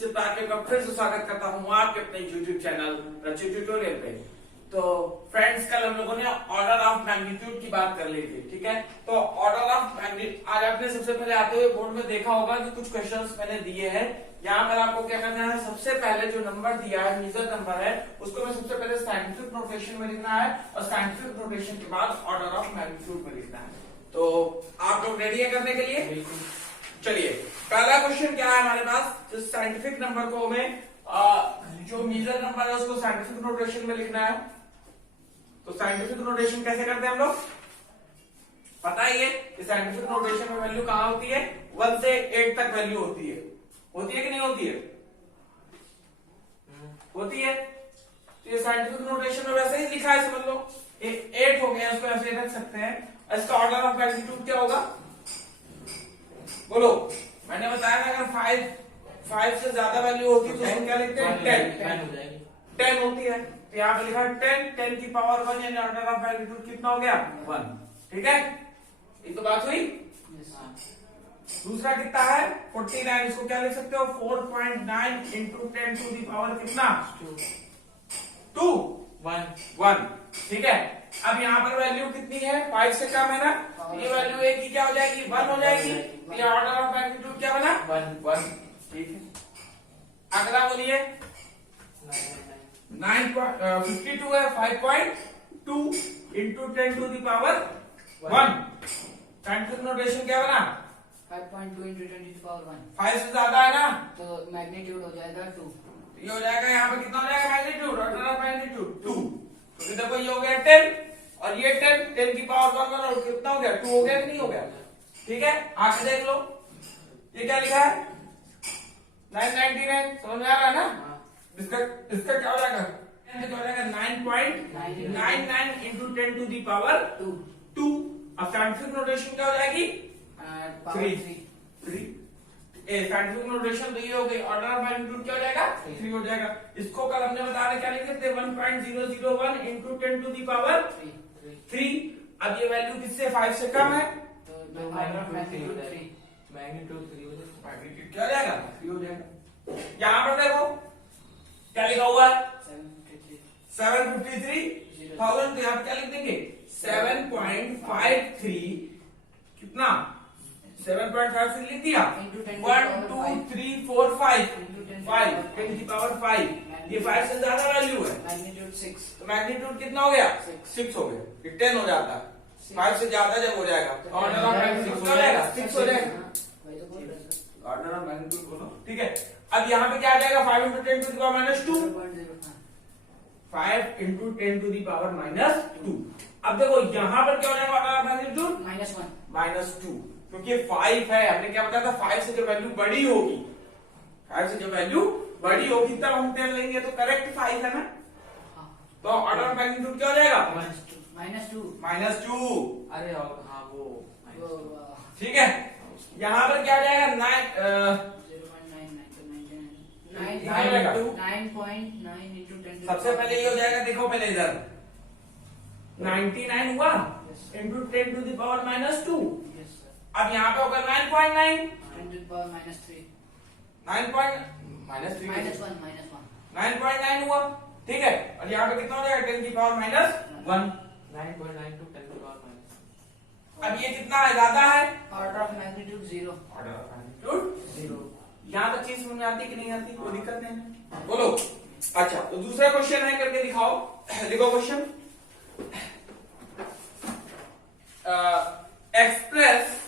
चित्राके का फिर से स्वागत करता हूँ आपके अपने YouTube चैनल रचित ट्यूटोरियल पे। तो फ्रेंड्स, कल हम लोगों ने ऑर्डर ऑफ मैग्नीट्यूड की बात कर ली थी, ठीक है। तो ऑर्डर ऑफ मैग्नीट्यूड आज आपने सबसे पहले आते हुए बोर्ड में देखा होगा कि कुछ क्वेश्चंस मैंने दिए हैं। यहाँ पर आपको क्या करना है, सबसे पहले जो नंबर दिया है, मेजर नंबर है, उसको मैं सबसे पहले साइंटिफिक नोटेशन में लिखना है और साइंटिफिक नोटेशन के बाद ऑर्डर ऑफ मैग्नीट्यूड में लिखना है। तो आप लोग रेडी है करने के लिए? चलिए, पहला क्वेश्चन क्या है हमारे पास, जो साइंटिफिक नंबर को हमें जो मेजर नंबर है उसको साइंटिफिक नोटेशन में लिखना है। तो साइंटिफिक नोटेशन कैसे करते हैं हम लोग, पता ही है कि साइंटिफिक नोटेशन में वैल्यू कहाँ होती है, 1 से 8 तक वैल्यू होती है कि नहीं होती है? होती है। तो ये साइंटिफिक नोटेशन में वैसे ही लिखा है, समझ लो 8 हो गया, इसको ऐसे रख सकते हैं। इसका ऑर्डर ऑफ मैग्नीट्यूड क्या होगा, बोलो। मैंने बताया ना, अगर 5 से ज्यादा वैल्यू होती है तो उसको क्या लिखते हैं, 10 होती है। तो यहाँ पे लिखा 10 की पावर 1, यानी ऑर्डर ऑफ मैग्नीट्यूड कितना हो गया, 1। ठीक है, ये तो बात हुई। दूसरा कितना है, 49, इसको क्या लिख सकते हो, 4.9 इंटू 10 टू दी पावर कितना, 2 1। ठीक है, अब यहाँ पर वैल्यू कितनी है, 5 से कम है ना, ये वैल्यू एक की क्या हो जाएगी, 1 हो जाएगी। ये ऑर्डर ऑफ मैग्नीट्यूड क्या बना, 1। ठीक है, अगला बोलिए, 52 है, 5.2 into 10 to the power 1। Scientific notation क्या बना, 5.2 इंटू 10 टू द पावर 1। 5 से ज्यादा है ना, तो मैग्नीट्यूड हो जाएगा 2। ये हो जाएगा, यहाँ पे कितना हो जाएगा मैग्नीट्यूड, ऑर्डर ऑफ मैग्नीट्यूड 2। तो देखो ये हो गया 10 और ये 10 की पावर 1 और कितना हो गया, 2 हो गया कि नहीं हो गया? ठीक है, आगे देख लो, ये क्या लिखा है, 999, समझ में आ रहा है ना? इसका क्या हो जाएगा, हो जाएगा 9.99 इंटू 10 टू दी पावर 2। अब साइंटिफिक नोटेशन क्या हो जाएगी, 3। साइंटिफिक नोटेशन तो ये हो गई, ऑर्डर ऑफ मैग्नीट्यूड क्या हो जाएगा, 3 हो जाएगा। इसको कल हमने बताया क्या लिखे थे, 1.001 इंटू 10 टू दी पावर 3। अब ये वैल्यू किससे, 5 से कम है, तो मैग्नीट्यूड 3 मैग्नीट्यूड क्या हो जाएगा, 3 हो जाएगा। यहाँ पर देखो क्या लिखा हुआ है, 753,000। तो यहाँ पे क्या लिख देंगे, 7.53 कितना, 7.53 लिख दिया, 1 2 3 4 5 10 की पावर 5। ये 5 से ज्यादा वैल्यू है, मैग्नीट्यूड 6। तो मैग्नीट्यूड कितना हो गया, 6 हो गया। ये 10 हो जाता है, 5 से ज्यादा जब हो जाएगा तो ऑर्डर ऑफ मैग्नीट्यूड क्या हो जाएगा, 6 हो जाएगा। ऑर्डर ऑफ मैग्नीट्यूड बोलो, ठीक है। अब यहाँ पे क्या आ जाएगा, 5 into 10 to the power -2, 5 into 10 to the power -2। अब देखो यहाँ पर क्या हो जाएगा, ऑर्डर ऑफ मैग्नीट्यूड -2, क्योंकि 5 है। हमने क्या बताया था, 5 से जो वैल्यू बड़ी होगी, 5 से जो वैल्यू बड़ी होगी तब हम 10 लेंगे, तो करेक्ट 5 है ना। तो ऑर्डर ऑफ मैग्नीट्यूड क्या हो जाएगा, -2। अरे हाँ वो ठीक है, यहाँ पर क्या आ जाएगा, 9.9 इंटू 10 सबसे पहले ये हो जाएगा, देखो पहले इधर 99 हुआ इंटू 10 टू दी पावर -2। अब यहाँ पे होगा 9.9 10 टू द पावर -3 9.9 हुआ, ठीक है। और यहाँ पे कितना हो जाएगा, 10 की पावर -1। 9.9 टू 10 की पावर -। अब ये कितना है, ज्यादा है, order of magnitude 0। Order of magnitude 0। यहाँ तक चीज समझ में आती कि नहीं आती, कोई दिक्कत नहीं है, बोलो। अच्छा, तो दूसरा क्वेश्चन है, करके दिखाओ। लिखो question, express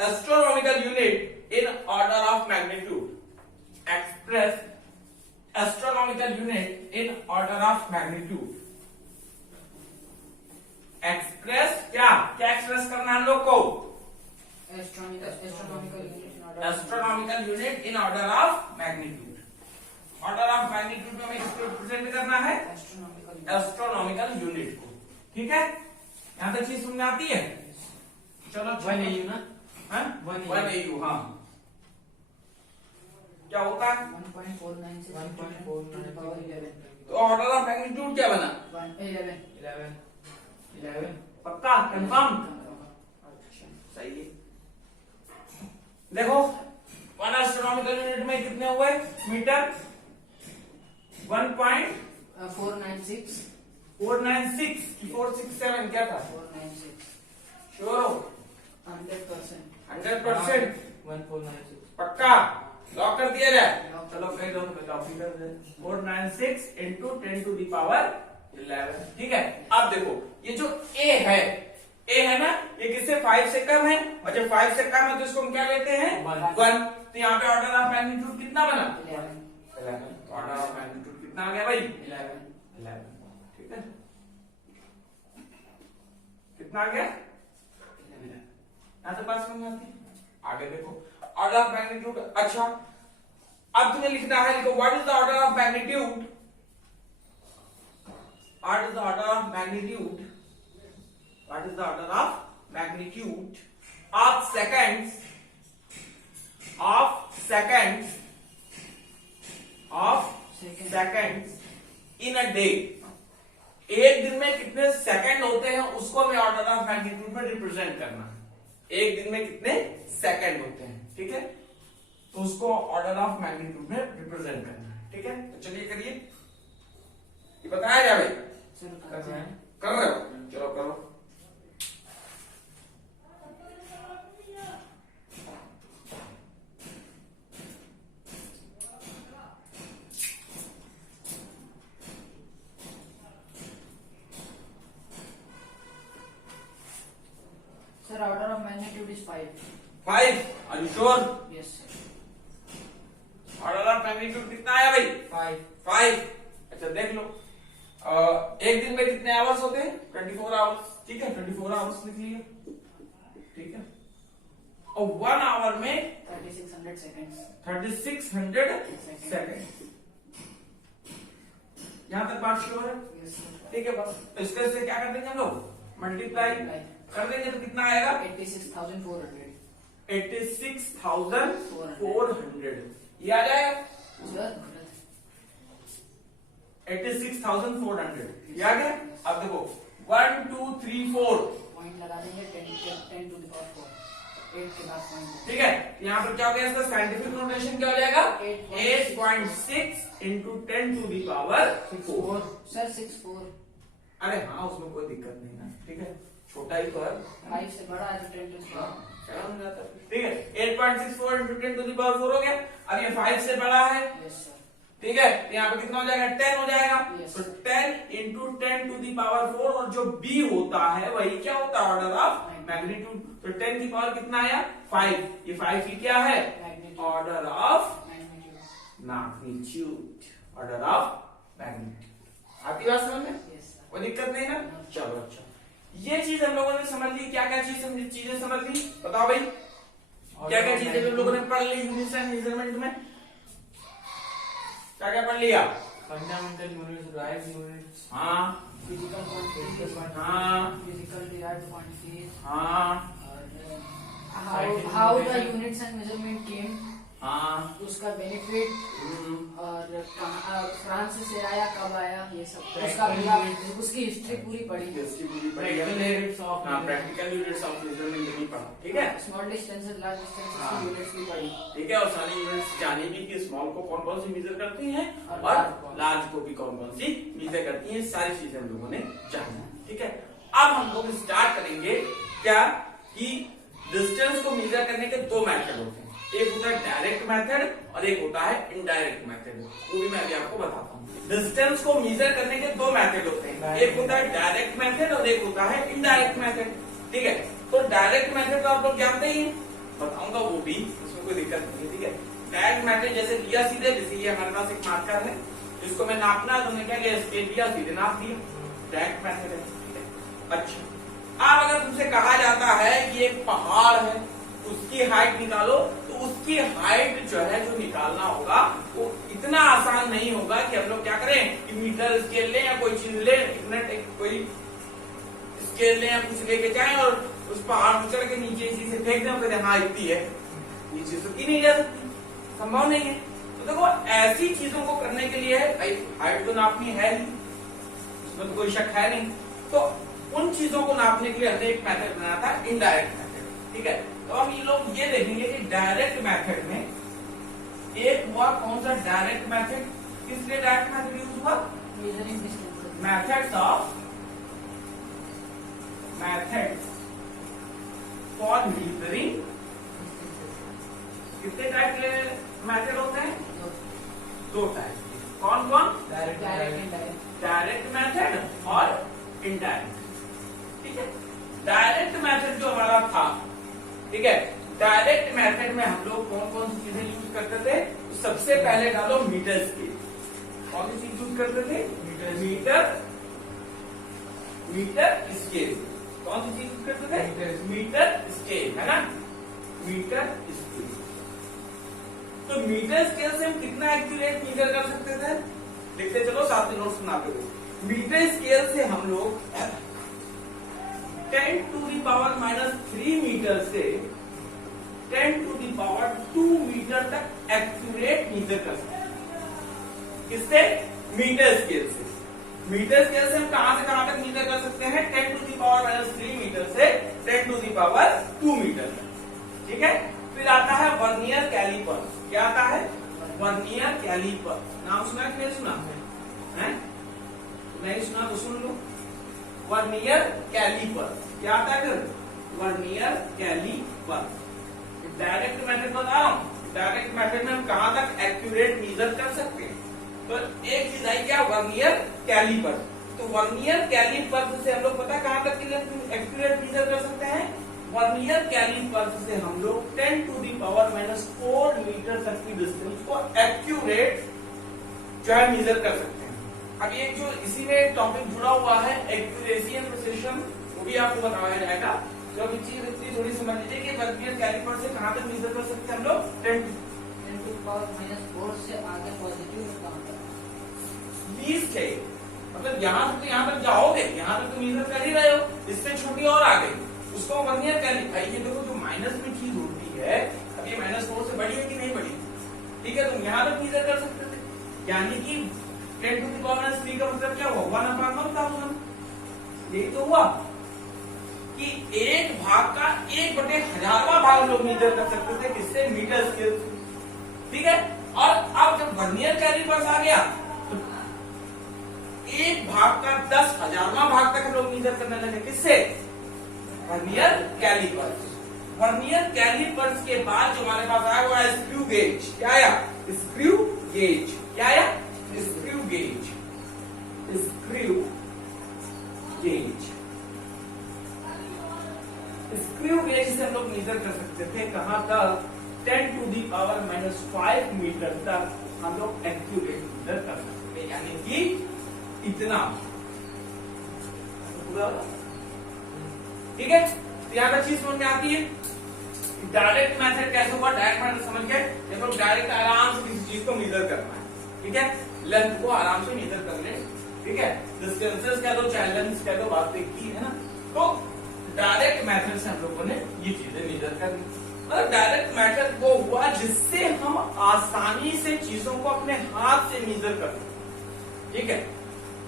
astronomical unit in order of magnitude. Express astronomical unit in order of magnitude. Express क्या एक्सप्रेस करना है हम लोग को, astronomical unit in order of magnitude. Order of magnitude में हमें किसको रिप्रेजेंट करना है, एस्ट्रोनॉमिकल यूनिट को। ठीक है, यहाँ तक चीज समझ में आती है। चलो 1 AU ना, 1 AU, हाँ। क्या होता है, 1.49 से 1.49 तो ऑर्डर ऑफ मैग्नीट्यूड क्या बना, 11। 11 पक्का कंफर्म। सही है। देखो 1 एस्ट्रोनॉमिकल यूनिट में कितने हुए मीटर? 1.496 496 467 क्या था? 496 श्योर हो? 100%। 100% 1496 पक्का? लॉक कर दिया जाए? Lock। चलो कह दो 496 इंटू 10 टू द पावर 11। ठीक है। अब देखो ये जो ए है ना, ये किससे 5 से कम है, और जब 5 से कम है तो इसको हम क्या लेते हैं? 1। तो यहाँ पे ऑर्डर ऑफ मैग्नीट्यूड कितना बना? 11। ऑर्डर ऑफ मैग्नीट्यूड कितना आ गया भाई? 11। ठीक है, कितना आ गया? 11। यहां तक बात समझ में आती है? आगे देखो ऑर्डर ऑफ मैग्नीट्यूड। अच्छा अब तुम्हें लिखना है, लिखो what is the order of magnitude, what is the order of magnitude, what is the order of magnitude of seconds, in a day. एक दिन में कितने सेकंड होते हैं उसको हमें ऑर्डर ऑफ मैग्नीट्यूड में रिप्रेजेंट करना है। एक दिन में कितने सेकंड होते हैं, ठीक है, तो उसको ऑर्डर ऑफ मैग्नीट्यूड में रिप्रेजेंट करना है। ठीक है, तो चलिए करिए, ये बताया जाए भाई? कर रहे हैं। कर रहे हो? चलो करो। Sir, order of magnitude is 5. 5? Are you sure? Yes, sir. Order of magnitude कितना आया भाई? 5। अच्छा देख लो, एक दिन में कितने आवर्स होते हैं? 24 आवर्स। ठीक है, 24 आवर्स लिख लिया। ठीक है, और 1 आवर में 3600 seconds. 3600 सेकेंड। यहां तक बात श्योर है? Yes, sir. ठीक है, बस तो इसका से क्या कर देंगे हम लोग? मल्टीप्लाई कर देंगे तो कितना आएगा? 86,400. 86,400 ये आ जाएगा। Sir, 86,400 ये आ गया। अब देखो 1 2 3 4, point लगा देंगे 10 to the power 4. 8 के बाद point. ठीक है, यहाँ पर क्या हो गया? इसका साइंटिफिक नोटेशन क्या हो जाएगा? 8.6 into 10 to the power 4। Sir, 6.4. अरे हाँ, उसमें कोई दिक्कत नहीं ना। ठीक है, छोटा ही तो है, 5 से बड़ा है तो 10 to the power. हो जाता है। ठीक है, 8.64 इंटू 10 टू दी पावर 4 हो गया। अब ये 5 से बड़ा है, Yes, sir. ठीक है, तो यहाँ पे कितना हो जाएगा? 10 हो जाएगा। Yes. तो 10 इंटू 10 टू दी पावर 4, और जो b होता है वही क्या होता है? Order of magnitude. तो 10 की पावर कितना आया? 5। ये 5 की क्या है? Magnitude. Order of Magnitude. Magnitude, order of magnitude. आपकी बात समझ में? Yes, sir. कोई दिक्कत नहीं ना? चलो अच्छा, ये चीज हम लोगों ने समझ ली। क्या क्या चीजें समझ ली बताओ भाई? क्या क्या चीजें हम लोगों ने पढ़ ली यूनिट्स एंड मेजरमेंट में? क्या क्या पढ़ लिया? फंडामेंटल यूनिट्स, ड्राइव यूनिट्स, हाँ Physical quantities. हाँ Physical derived quantities. हाँ और Scientific how the notation. units and measurement came. हाँ उसका बेनिफिट और फ्रांस से आया, कब आया, ये सब उसका Practical उसकी हिस्ट्री पूरी पढ़ी. practical units of practical units of measurement नहीं पढ़ा। ठीक है, स्मॉल डिस्टेंसेस, लार्ज डिस्टेंसेस हाँ। की यूनिट्स भी पढ़ी. ठीक है, और सारी यूनिट्स जानी भी कि स्मॉल को कौन कौन सी मेजर करती हैं और और large को। लार्ज को भी कौन कौन सी मेजर करती हैं। सारी चीजें हम लोगों ने जानी। ठीक है, अब हम लोग स्टार्ट करेंगे क्या कि डिस्टेंस को मेजर करने के 2 मेथड होते हैं। एक होता है डायरेक्ट मेथड और एक होता है इनडायरेक्ट मेथड। वो भी मैं अभी आपको बताता हूँ। डिस्टेंस को मेजर करने के 2 मेथड होते हैं, एक होता है डायरेक्ट मेथड और एक होता है इनडायरेक्ट मेथड। ठीक है, तो डायरेक्ट मेथड तो आप लोग जानते ही हैं, बताऊंगा वो भी, उसमें कोई दिक्कत नहीं है। ठीक है, डायरेक्ट मेथड जैसे दिया सीधे, जैसे ये हमारे पास एक मार्कर है, जिसको मैं नापना है तो मैंने क्या किया? स्केल दिया, सीधे नाप दिया। डायरेक्ट मेथड है। ठीक है, अच्छा अब अगर तुमसे कहा जाता है कि एक पहाड़ है, उसकी हाइट निकालो, तो उसकी हाइट जो है जो निकालना होगा वो इतना आसान नहीं होगा कि हम लोग क्या करें कि मीटर स्केल लें या कोई चीज लें, कोई स्केल लें या कुछ लेके जाएं और उस पहाड़ को चढ़ के नीचे इसी से फेंक दें और कहते हाँ इतनी है। ये चीज तो की नहीं जा सकती, संभव नहीं है। तो देखो ऐसी चीजों को करने के लिए हाइट तो नापनी है नहीं, उसमें तो कोई शक है नहीं। तो उन चीजों को नापने के लिए हमने एक मेथड बनाया था, इनडायरेक्ट मेथड। ठीक है। तो हम ये लोग ये देखेंगे कि डायरेक्ट मेथड में एक हुआ कौन सा डायरेक्ट मेथड, किस लिए डायरेक्ट मेथड यूज हुआ, measuring distance, methods for measuring. कितने टाइप के मेथड होते हैं, दो टाइप। कौन कौन, direct direct indirect, direct method और इनडायरेक्ट। ठीक है, डायरेक्ट मेथड जो हमारा था, ठीक है, डायरेक्ट मेथड में हम लोग कौन कौन सी चीजें यूज करते थे, तो सबसे पहले डालो मीटर स्केल। कौन सी चीज यूज करते थे, मीटर स्केल। कौन सी चीज यूज करते थे, मीटर स्केल, है ना, मीटर स्केल। तो मीटर स्केल से हम कितना एक्यूरेट मीजर कर सकते थे, लिखते चलो साथ में नोट्स बनाते हुए। मीटर स्केल से हम लोग 10⁻³ मीटर से 10⁻² मीटर तक एक्यूरेट मीजर कर सकते हैं। किससे, मीटर स्केल से। मीटर स्केल से हम कहां से कहां तक मीजर कर सकते हैं, 10⁻³ मीटर से 10⁻² मीटर तक। ठीक है, फिर आता है वर्नियर कैलिपर। क्या आता है, वर्नियर कैलिपर। नाम सुना कि नहीं सुना है, नहीं सुना तो सुन लो। वर्नियर कैलिपर क्या आता है, फिर वर्नियर कैलिपर। डायरेक्ट मेथड बता रहा हूं, डायरेक्ट मेथड में हम कहां तक एक्यूरेट मीजर कर सकते हैं। तो एक चीज आई क्या, वर्नियर कैलिपर। तो वर्नियर कैलिपर से हम लोग पता कहां तक एक्यूरेट मीजर कर सकते हैं, वर्नियर कैलिपर से हम लोग 10⁻⁴ मीटर तक की डिस्टेंस को एक्यूरेट जो है मीजर कर सकते हैं। अब ये जो इसी में टॉपिक जुड़ा हुआ है एक्यूरेसी एंड प्रिसिशन, वो भी आपको बताया जाएगा। तो अब चीज इतनी थोड़ी समझ लीजिए कि वर्नियर कैलिपर से कहां तक मीजर कर सकते हैं हम लोग, 10⁻⁴ से आगे पॉजिटिव में कहां तक, 20 है, मतलब यहाँ से तो यहाँ तक जाओगे, यहाँ तक तो मीजर कर ही रहे हो, इससे छोटी और आ गई, उसको वर्नियर कैलिपर। ये देखो जो माइनस में चीज होती है, अब ये -4 से बड़ी है कि नहीं बड़ी, ठीक है, तुम यहाँ तक मीजर कर सकते थे। यानी कि 10⁻³ का मतलब क्या हुआ, 1/1000। यही तो हुआ कि एक भाग का 1/1000वां भाग लोग मीजर कर सकते थे, किससे, मीटर स्केल से। ठीक है, और अब जब वर्नियर कैलिपर्स आ गया तो एक भाग का 10,000वां भाग तक लोग मीजर करने लगे, किससे, वर्नियर कैलिपर्स। वर्नियर कैलिपर्स के बाद जो हमारे पास आया वो आया स्क्रू गेज। क्या आया, स्क्रू गेज। क्या आया, screw gauge, screw gauge. Screw gauge से हम लोग मीजर कर सकते थे कहां तक, 10⁻⁵ मीटर तक हम लोग एक्यूरेट मीजर कर सकते थे, यानी कि इतना। ठीक है, यहाँ पर चीज समझ में आती है। डायरेक्ट मेथड कैसे हुआ, डायरेक्ट मेथड समझ गए, ये लोग डायरेक्ट आराम से किसी चीज को मीजर करना है। ठीक है, लेंथ को आराम से मीजर कर ले, ठीक है, डिस्टेंसेस कह दो चाहे लेंथ कह दो, बात एक ही है ना। तो डायरेक्ट मेथड से हम लोगों ने ये चीजें मीजर कर ली। मतलब डायरेक्ट मेथड वो हुआ जिससे हम आसानी से चीजों को अपने हाथ से मीजर कर सकते। ठीक है,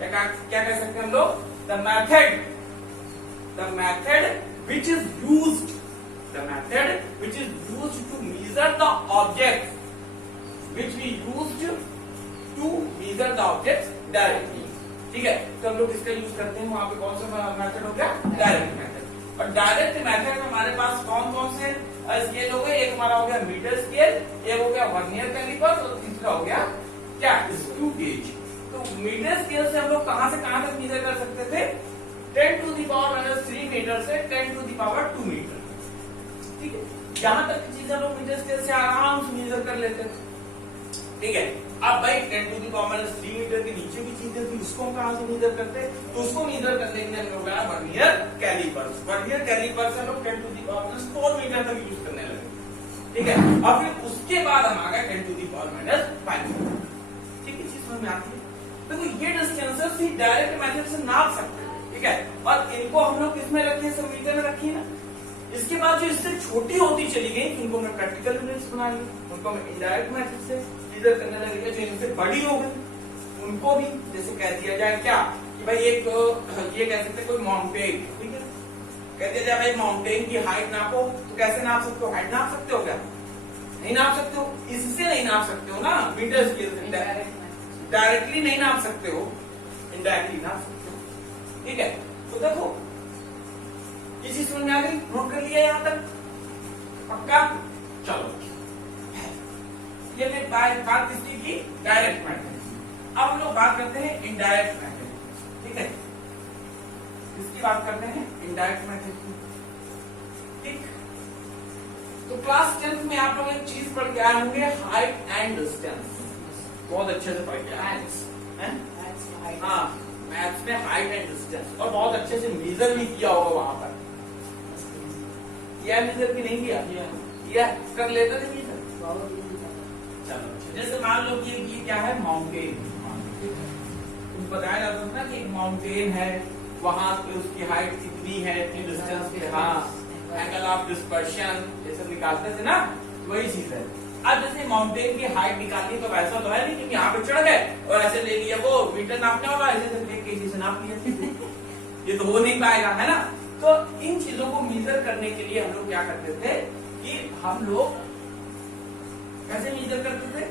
क्या कह सकते हैं हम लोग, the method which is used to measure the object, which we used to measure the objects directly। ठीक है, तो हम लोग इसका यूज करते हैं, वहां पे कौन सा मेथड हो गया, डायरेक्ट मेथड। और डायरेक्ट मेथड में हमारे पास कौन कौन से स्केल हो गए, एक हमारा हो गया मीटर स्केल, एक हो गया वर्नियर कैलिपर, और तीसरा हो गया क्या, स्क्रू गेज। तो मीटर स्केल से हम लोग कहां से कहां तक मीजर कर सकते थे, 10⁻³ मीटर से 10⁻² मीटर। ठीक है, यहां तक की चीजें लोग मीटर स्केल से आराम से मीजर कर लेते थे। ठीक है, अब भाई 10⁻³ मीटर के नीचे की चीजें थी, उसको हम कहां से मीजर करते, तो उसको मीजर करने के लिए हम लोग वर्नियर कैलिपर। वर्नियर कैलिपर से हम लोग 10⁻⁴ मीटर तक यूज करने लगे। ठीक है, और फिर उसके बाद हम आ गए 10⁻⁵। ठीक है, चीज समझ में आती है। देखो ये डिस्टेंसेस ही डायरेक्ट मेथड से नाप सकते हैं। ठीक है, और इनको हम लोग किसमें रखे, सब मीटर में रखी ना। इसके बाद जो इससे छोटी होती चली गई, उनको मैं प्रैक्टिकल यूनिट्स बना ली, उनको मैं इनडायरेक्ट मेथड से मीजर करने लगे। जो इनसे बड़ी हो गई उनको भी जैसे कह दिया जाए क्या कि भाई एक ये कह सकते कोई माउंटेन, ठीक है, कहते हैं भाई माउंटेन की हाइट नापो, तो कैसे नाप सकते हो? हाइट नाप सकते हो क्या? नहीं नाप सकते हो, इससे नहीं नाप सकते हो ना, मीटर स्केल से डायरेक्टली नहीं नाप सकते हो, इनडायरेक्टली नाप सकते हो। ठीक है, तो देखो ये चीज समझ में आ गई, नोट कर लिया यहां तक, पक्का? चलो ये बात किसकी की? Direct method. अब हम लोग बात करते हैं इनडायरेक्ट मेथड। ठीक है, इसकी बात करते हैं इनडायरेक्ट मेथड की। ठीक, तो क्लास 10th में आप लोग एक चीज पढ़ के आए होंगे, हाइट एंड डिस्टेंस, बहुत अच्छे से पढ़ के आए हैं। हाँ, मैथ्स में हाइट एंड डिस्टेंस, और बहुत अच्छे से मेजर भी किया होगा वहां पर। किया मेजर की नहीं किया? किया, कर लेते थे मेजर। चलो, जैसे मान लो कि ये क्या है? माउंटेन। तुम बताया जाता था ना कि एक माउंटेन है, वहां पे उसकी हाइट कितनी है, इतनी डिस्टेंस पे, हाँ, एंगल ऑफ डिस्पर्शन ये सब निकालते थे ना, वही चीज है। अब जैसे माउंटेन की हाइट निकालनी, तो वैसा तो है नहीं कि यहाँ पे चढ़ गए और ऐसे ले लिया, वो मीटर नापने वाला ऐसे केजी से नाप लिया ये तो हो नहीं पाएगा, है ना। तो इन चीजों को मेजर करने के लिए हम लोग क्या करते थे कि हम लोग कैसे मेजर करते थे?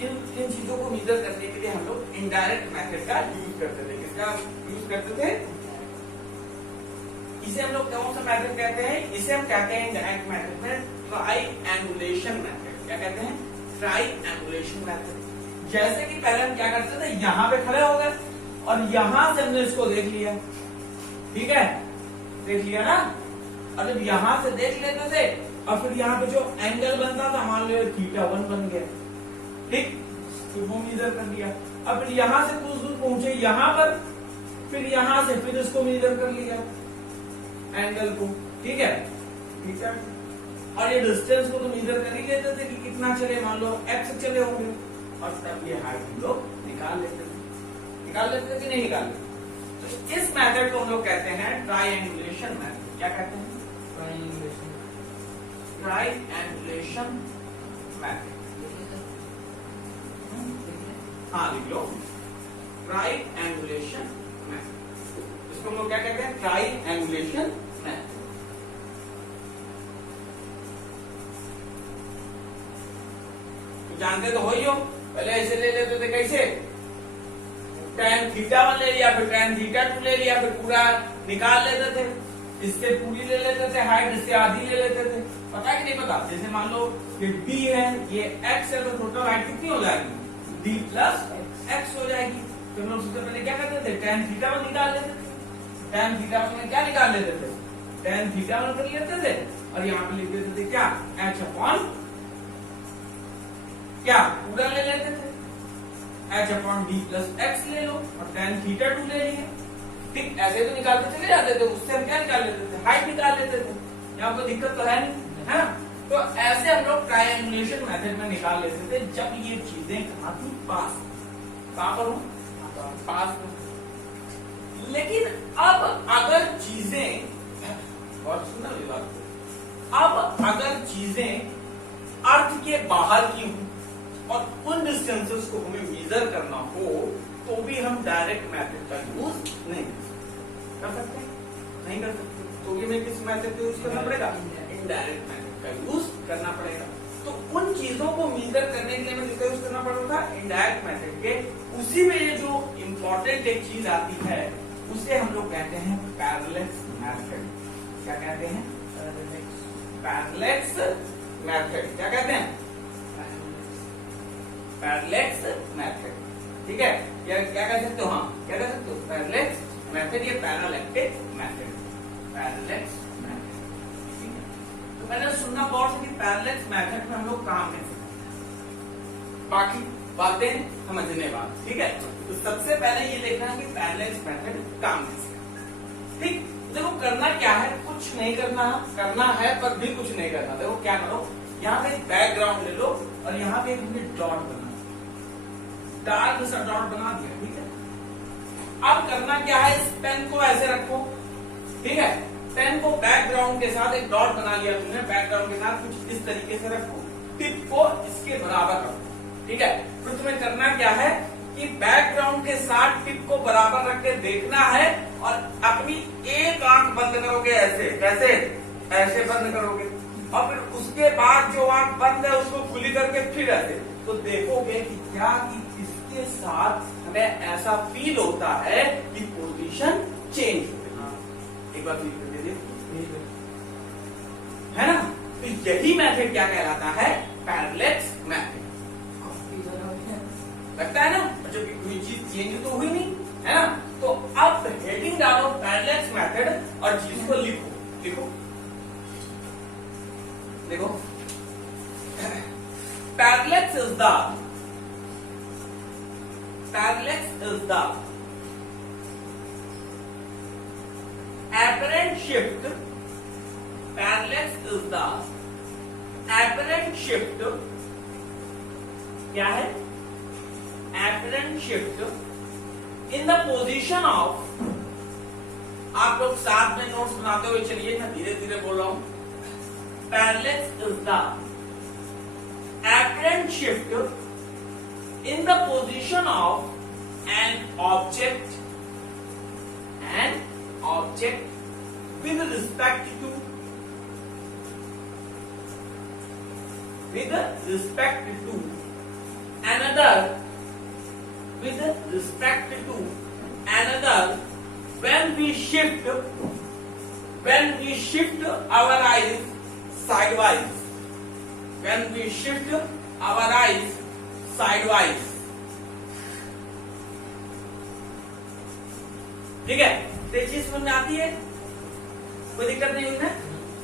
इन चीजों को मेजर करने के लिए हम लोग इनडायरेक्ट मेथड का यूज करते थे। किसका यूज करते थे? इसे हम लोग कौन सा मेथड कहते हैं? इसे हम कहते हैं इनडायरेक्ट मेथड में ट्राइएंगुलेशन मेथड। क्या कहते हैं? ट्राइएंगुलेशन मेथड। जैसे कि पहले हम क्या करते थे, यहाँ पे खड़े हो गए और यहां से हमने इसको देख लिया, ठीक है, देख लिया ना। और जब यहां से देख लेते थे और फिर यहाँ पे जो एंगल बनता था, मान लो θ1 बन गया, ठीक, फिर वो मेजर कर लिया। अब फिर यहां से कुछ दूर पहुंचे यहाँ पर, फिर यहां से फिर इसको मेजर कर लिया एंगल को, ठीक है, ठीक है। और ये डिस्टेंस को तो मेजर कर ही लेते थे कि कितना चले, मान लो x चले होंगे, और तब ये हाइट हम लोग निकाल लेते थे कि नहीं निकाल लेते? तो इस मेथड को हम लोग कहते हैं ट्राइएंगुलेशन मेथड। क्या कहते हैं? ट्राइएंगुलेशन मेथड। हाँ, लिख लो, ट्राइएंगुलेशन मेथड। इसको हम लोग क्या कहते हैं? ट्राइएंगुलेशन मेथड। जानते तो हो ही हो, पहले ऐसे ले लेते थे, कैसे? tan θ1 ले लिया, फिर tan θ2 ले लिया, फिर पूरा निकाल लेते थे, इससे पूरी ले लेते थे हाइट, इससे आधी ले लेते थे। पता है कि नहीं पता? जैसे मान लो ये d है, ये x है, तो टोटल हाइट कितनी हो जाएगी? d प्लस x हो जाएगी। तो हम लोग सबसे पहले क्या करते थे? tan θ1 निकाल लेते थे। tan θ1 में क्या निकाल लेते थे? tan θ1 कर लेते थे, और यहाँ पे लिख देते थे क्या? h अपॉन क्या? पूरा ले लेते थे, h upon d plus x ले लो, और tan θ2 ले लिया, ठीक। ऐसे तो निकालते चले जाते थे, उससे हम क्या निकाल लेते थे? हाइट निकाल लेते थे। यहाँ कोई दिक्कत तो है नहीं, है ना। तो ऐसे हम लोग ट्राइएंगुलेशन मेथड में निकाल लेते थे, जब ये चीजें कहाँ थी? पास। कहाँ पर हूँ? पास में। लेकिन अब अगर चीजें, बहुत सुंदर बात, अब अगर चीजें अर्थ के बाहर की हूं और उन डिस्टेंसेस को हमें मेजर करना हो, तो भी हम डायरेक्ट मेथड का यूज नहीं कर सकते, नहीं कर सकते। तो ये मैं किस मेथड का यूज करना पड़ेगा? इनडायरेक्ट मेथड का यूज करना पड़ेगा। तो उन चीजों को मेजर करने के लिए हमें किसका यूज करना पड़ता था? इनडायरेक्ट मेथड के। उसी में ये जो इम्पोर्टेंट एक चीज आती है, उसे हम लोग कहते हैं पैरेलक्स मेथड। क्या कहते हैं? पैरेलक्स मेथड। क्या कहते हैं? पैरेलक्स मेथड, ठीक है। क्या कह सकते हो? हाँ, क्या कह सकते हो? पैरेलक्स मेथड, ये पैरालैक्टिक मेथड, पैरेलक्स मेथड, ठीक है। तो मैंने सुनना बहुत से कि पैरेलक्स मेथड में हम लोग काम कैसे करते हैं, बाकी बातें समझने बाद, ठीक है। तो सबसे पहले ये देखना है कि पैरेलक्स मेथड काम कैसे करता है, ठीक। देखो करना क्या है, कुछ नहीं करना है पर भी कुछ नहीं करना। देखो क्या करो, यहाँ पे एक बैकग्राउंड ले लो और यहाँ पे एक डॉट बना, डार्क सा डॉट बना दिया, ठीक है। अब करना क्या है, इस पेन को ऐसे रखो, ठीक है। पेन को बैकग्राउंड के साथ एक डॉट बना लिया तुमने, बैकग्राउंड के साथ कुछ इस तरीके से रखो, टिप को इसके बराबर रखो, ठीक है। फिर तुम्हें करना क्या है कि बैकग्राउंड के साथ टिप को बराबर रख के देखना है और अपनी एक आंख बंद करोगे ऐसे, कैसे, ऐसे बंद करोगे, और फिर उसके बाद जो आंख बंद है उसको खुली करके फिर ऐसे, तो देखोगे कि क्या कि इसके साथ हमें ऐसा फील होता है कि पोजीशन चेंज हो गई। एक बार फील करके देखिए, है ना। तो यही मेथड क्या कहलाता है, पैरेलैक्स मेथड। लगता है ना जब कोई चीज चेंज तो हुई नहीं, है ना। तो अब हेडिंग डालो पैरेलैक्स मेथड और चीज को लिखो, लिखो, देखो। Parallax is the apparent shift. Parallax is the apparent shift. क्या है, apparent shift in the position of, आप लोग साथ में नोट्स बनाते हुए चलिए, मैं धीरे धीरे बोल रहा हूं। Parallax is the apparent shift in the position of an object with respect to another when we shift our eyes sidewise, ठीक है। तो चीज समझ में आती है, कोई दिक्कत नहीं हुई ना।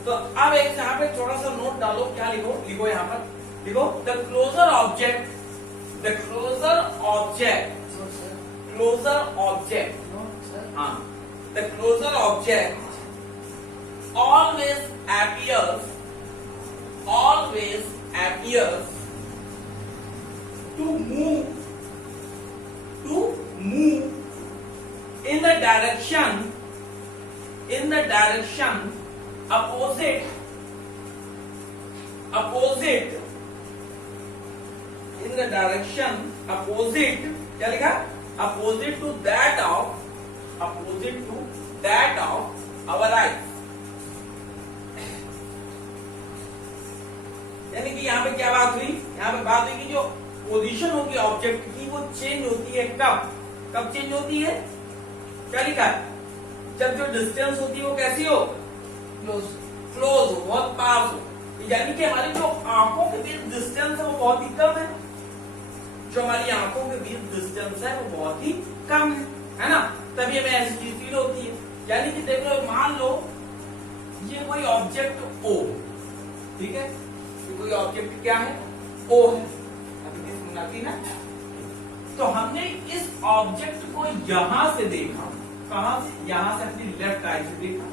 तो अब एक यहाँ पे थोड़ा सा नोट डालो, क्या लिखो, लिखो यहाँ पर, लिखो द क्लोजर ऑब्जेक्ट हाँ, the closer object always appears to move in the direction opposite क्या लिखा, opposite to that of our eyes। यानी कि यहाँ पे क्या बात हुई, यहाँ पे बात हुई कि जो पोजीशन होगी ऑब्जेक्ट की वो चेंज होती है, कब चेंज होती है, क्या लिखा है, जब जो डिस्टेंस होती है वो कैसी हो, क्लोज हो, बहुत पास हो। यानी कि हमारी जो आंखों के बीच डिस्टेंस है वो बहुत ही कम है, जो हमारी आंखों के बीच डिस्टेंस है वो बहुत ही कम है ना, तभी हमें ऐसी चीज फील होती है। यानी कि देख लो, मान लो ये कोई ऑब्जेक्ट ओ, ठीक है, ये कोई ऑब्जेक्ट क्या है, ओ है, अभी ना। तो हमने इस ऑब्जेक्ट को यहां से देखा, कहां से, यहां से अपनी लेफ्ट आई से देखा,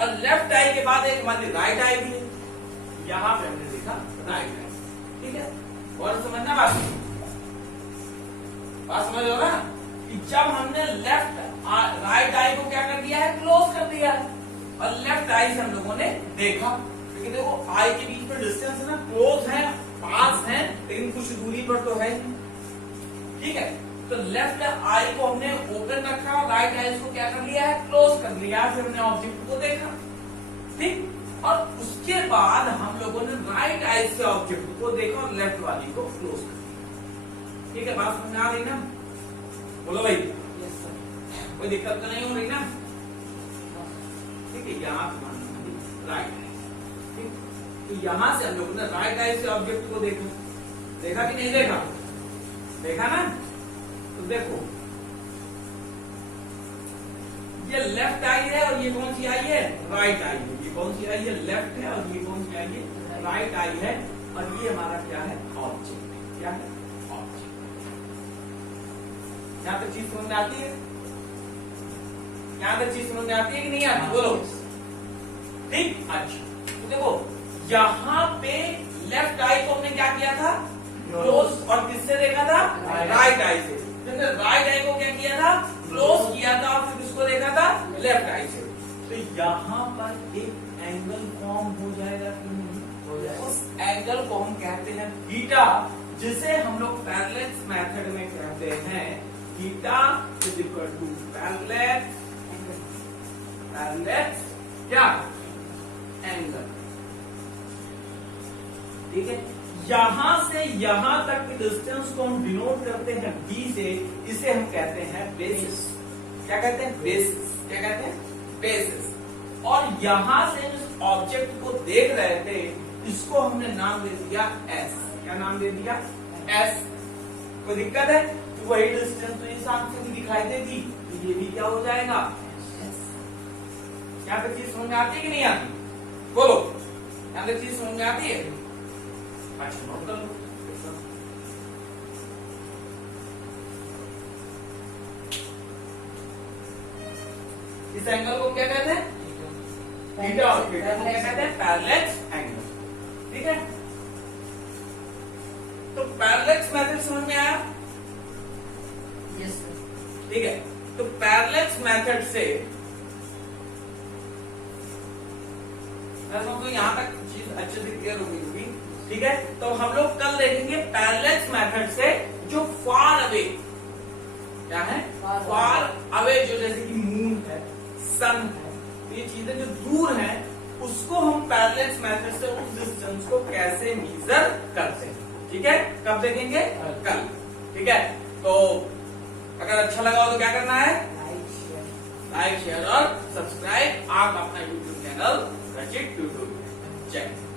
और लेफ्ट आई के बाद एक हमारी राइट आई भी है, यहां पे हमने देखा राइट आई, ठीक है। और समझना बात समझ लो ना कि जब हमने राइट आई को क्या कर दिया है, क्लोज कर दिया है, और लेफ्ट आई से हम लोगों ने देखा, क्योंकि देखो आई के बीच में डिस्टेंस है ना, क्लोज है, पास है, लेकिन कुछ दूरी पर तो है, ठीक है। तो लेफ्ट आई को हमने ओपन रखा और राइट आई को क्या कर लिया है, क्लोज कर लिया, फिर हमने ऑब्जेक्ट को देखा, ठीक। और उसके बाद हम लोगों ने राइट आई से ऑब्जेक्ट को देखा और लेफ्ट वाली को क्लोज कर दिया, ठीक है। बात समझ आ रही ना, बोलो भाई, कोई दिक्कत तो नहीं हो रही ना, ठीक है। यहाँ राइट आई, ठीक, तो यहां से हम लोगों ने राइट आई से ऑब्जेक्ट को देखा कि नहीं देखा, देखा ना। तो देखो ये लेफ्ट आई है और ये कौन सी आई है, राइट आई है, ये कौन सी आई है, लेफ्ट है, और ये कौन सी आई है, राइट आई है, और ये हमारा क्या है, ऑब्जेक्ट, क्या है, ऑब्जेक्ट। यहाँ तक चीज समझ में आती है, यहाँ तक चीज समझ में आती है कि नहीं आती, बोलो, ठीक। अच्छा, तो देखो यहाँ पे लेफ्ट आई को हमने क्या किया था, क्लोज, और किससे देखा था, राइट आई से। हमने राइट आई को क्या किया था, क्लोज किया था, और फिर किसको देखा था, लेफ्ट आई से। तो यहाँ पर एक एंगल फॉर्म हो जाएगा कि नहीं, हो जाएगा। उस एंगल को हम कहते हैं थीटा, जिसे हम लोग पैरेलैक्स मेथड में कहते हैं theta is equal to parallax parallel क्या एंगल, ठीक है। यहां से यहां तक की डिस्टेंस को हम डिनोट करते हैं बी से, इसे हम कहते हैं बेसिस। क्या कहते हैं? बेसिस। क्या कहते हैं? बेसिस। और यहां से जिस ऑब्जेक्ट को देख रहे थे इसको हमने नाम दे दिया एस। क्या नाम दे दिया? एस। कोई दिक्कत है? तो वही डिस्टेंस तो इस आंख से भी दिखाई देगी, तो ये भी क्या हो जाएगा? यहाँ पे चीज समझ में आती है कि नहीं आती? बोलो, यहाँ पे चीज समझ में आती है? अच्छा, नोट कर लो। इस एंगल को क्या कहते हैं? थीटा। और थीटा को क्या कहते हैं? पैरेलल एंगल, ठीक है। तो पैरेलल मेथड समझ में आया? Yes sir. ठीक है। तो पैरेलल मेथड से तो यहां तक चीज अच्छे से क्लियर हो गई होगी, ठीक है। तो हम लोग कल देखेंगे पैरेलल मेथड से जो फार अवे, क्या है? फार अवे, जो जैसे कि मून है, सन है, ये चीजें जो दूर हैं उसको हम पैरेलल मेथड से उस डिस्टेंस को कैसे मेजर करते हैं, ठीक है। कब देखेंगे? कल, ठीक है। तो अगर अच्छा लगा हो तो क्या करना है? लाइक, शेयर और सब्सक्राइब। आप अपना यूट्यूब चैनल रचित ट्यूटोरियल। जय हिंद।